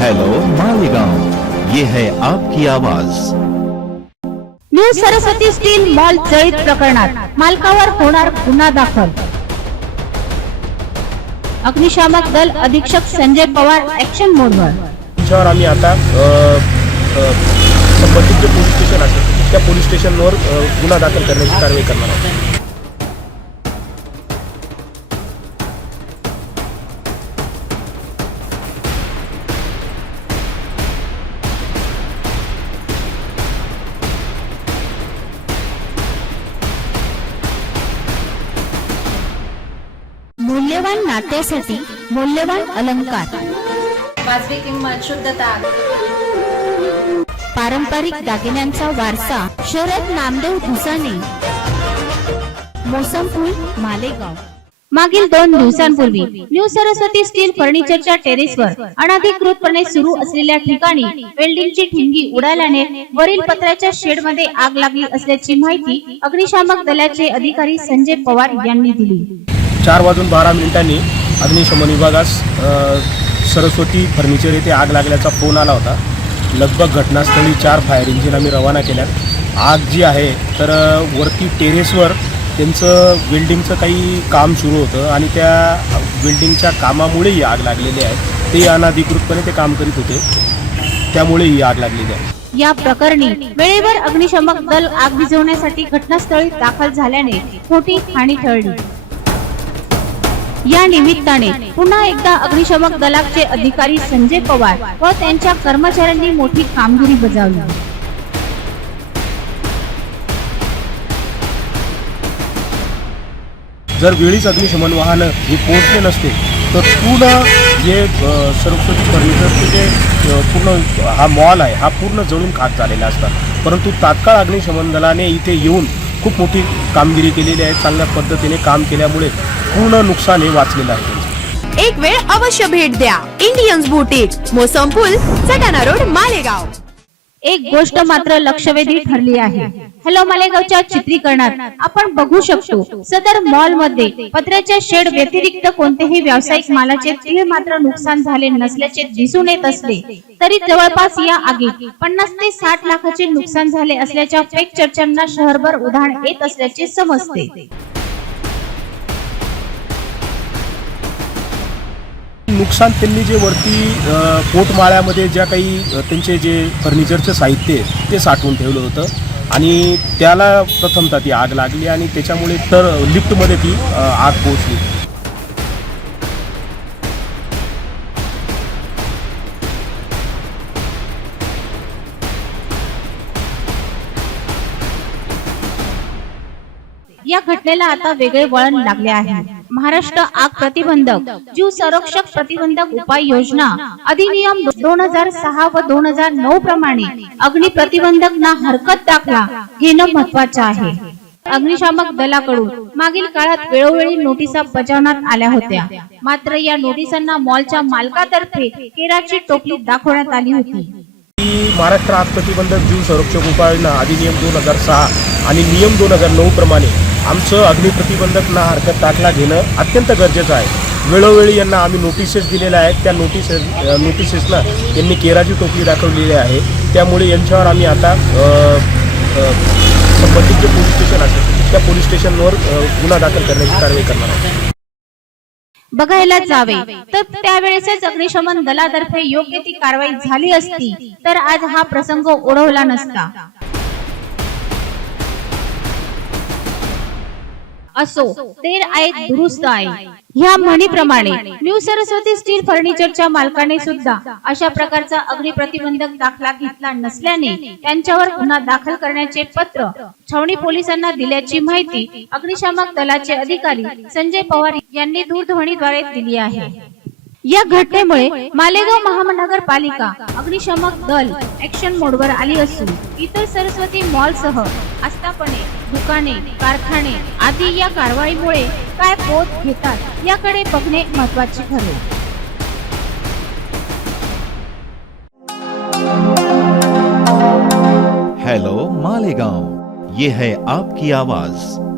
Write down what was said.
Hello Malegaon ये है आपकी आवाज. न्यू सरस्वती स्टील मॉल जळीत प्रकरणात मालकावर होणार गुन्हा दाखल. अग्निशामक दल अधीक्षक संजय पवार ऍक्शन मोडवर त्याच्यावर आम्ही आता संबंधित जे पोलीस स्टेशन असेल त्या पोलीस स्टेशनवर गुन्हा दाखल करण्याची कारवाई करणार आहोत. मूल्यवान नात्यासाठी मूल्यवान अलंकार. वाजवी किंमत शुद्धता पारंपरिक दागिन्यांचा वारसा शरद नामदेव भुसाने. मोसमपूल मालेगाव. मागील दोन दिवसांपूर्वी न्यू सरस्वती स्टील फर्निचरच्या टेरेसवर अनधिकृतपणे सुरू असलेल्या ठिकाणी वेल्डिंगची ठिणगी उडाल्याने वरील पत्र्याच्या शेडमध्ये आग लागली असल्याची माहिती अग्निशामक दलाचे अधिकारी संजय पवार यांनी दिली. चार वाजून बारा मिनिटांनी अग्निशमन विभागास सरस्वती फर्निचर येथे आग लागल्याचा फोन आला होता. लगभग घटनास्थळी चार फायर इंजिन आम्ही रवाना केल्यात. आग जी आहे तर वरती टेरेसवर त्यांचं वेल्डिंगचं काही काम सुरू होतं आणि त्या वेल्डिंगच्या कामामुळे ही आग लागलेली आहे. ते अनाधिकृतपणे ते काम करीत होते. त्यामुळे ही आग लागलेली आहे. या प्रकरणी वेळेवर अग्निशमक दल आग विझवण्यासाठी घटनास्थळी दाखल झाल्याने मोठी हानी टळली या निमित्ताने पुन्हा एकदा अग्निशमक दलाचे अधिकारी संजय पवार व त्यांच्या कर्मचाऱ्यांनी मोठी कामगिरी बजावली. जर वेळीच अग्निशमन वाहनं हे पोहोचले नसते तर पूर्ण जे सरस्वती फर्निचरचे जे पूर्ण हा मॉल आहे हा पूर्ण जळून खाक झालेला असता परंतु तात्काळ अग्निशमन दलाने इथे येऊन खूप मोठी कामगिरी केलेली आहे चांगल्या पद्धतीने काम केल्यामुळे पूर्ण नुकसान हे वाचलेलं आहे. एक वेळ अवश्य भेट द्या. Indians boutique Mosampul Satana road Malegaon. एक गोष्ट मात्र लक्षवेधी ठरली आहे. हॅलो मालेगावच्या चित्रीकरणात आपण बघू शकतो सदर मॉलमध्ये पत्र्याच्या शेड व्यतिरिक्त कोणतेही व्यावसायिक मालाचे तीळ मात्र नुकसान झाले नसल्याचे दिसून येत असले तरी जवळपास या आगीत पन्नास ते साठ लाखाचे नुकसान झाले असल्याच्या फेक चर्चांना शहरभर उधाण येत असल्याचे समजते. नुकसान त्यांनी जे वरती पोटमाळ्यामध्ये ज्या काही त्यांचे जे फर्निचरचं साहित्य आहे ते साठवून ठेवलं होतं. आणि त्याला प्रथमतः ती आग लागली आणि त्याच्यामुळे तर लिफ्टमध्ये ती आग पोहोचली. या घटनेला आता वेगळे वळण लागले आहे. महाराष्ट्र आग प्रतिबंधक जीव संरक्षक प्रतिबंधक उपाय योजना अधिनियम दोन हजार सहा व दोन हजार नऊ प्रमाणे अग्नि प्रतिबंधक ना हरकत दाखला घेणं महत्वाचं आहे. अग्निशामक दलाकडून मागील काळात वेळोवेळी नोटिसा बजावण्यात आल्या होत्या. मात्र या नोटिसांना मॉलच्या मालकातर्फे केराची टोपली दाखवण्यात आली होती. महाराष्ट्र आग प्रतिबंधक जीव संरक्षक उपाययोजना अधिनियम दोन हजार सहा आणि नियम दोन हजार नऊ प्रमाणे आमचं अग्निप्रतिबंधक ना हरकत दाखला घेणं अत्यंत गरजेचं आहे. वेळोवेळी यांना आम्ही नोटिसेस दिलेल्या आहेत. त्या नोटिसेस नोटिसेसला यांनी केराची टोपली दाखवलेली आहे. त्यामुळे यांच्यावर आम्ही आता संबंधित जे पोलीस स्टेशन असेल त्या पोलीस स्टेशनवर गुन्हा दाखल करण्याची कारवाई करणार आहोत. बघायला जावे. तर त्यावेळेसच अग्निशमन दलातर्फे योग्य ती कारवाई झाली असती तर आज हा प्रसंग ओढवला नसता. असो तेर आहे दुरुस्त आहे ह्या म्हणीप्रमाणे न्यू सरस्वती स्टील फर्निचरच्या मालकाने सुद्धा अशा प्रकारचा अग्नि प्रतिबंधक दाखला घेतला नसल्याने त्यांच्यावर गुन्हा दाखल करण्याचे पत्र छावणी पोलिसांना दिल्याची माहिती अग्निशामक दलाचे अधिकारी संजय पवार यांनी दूरध्वनीद्वारे दिली आहे. या घटनेमुळे मालेगाव महानगरपालिका अग्निशमक दल ऍक्शन मोडवर आली असून इतर सरस्वती मॉल सह आस्थापने, दुकाने, कारखाने आदी या कारवाईमुळे काय पोत घेतात, याकडे बघणे महत्वाचे ठरले. हेलो मालेगाव. ये है आपकी आवाज़.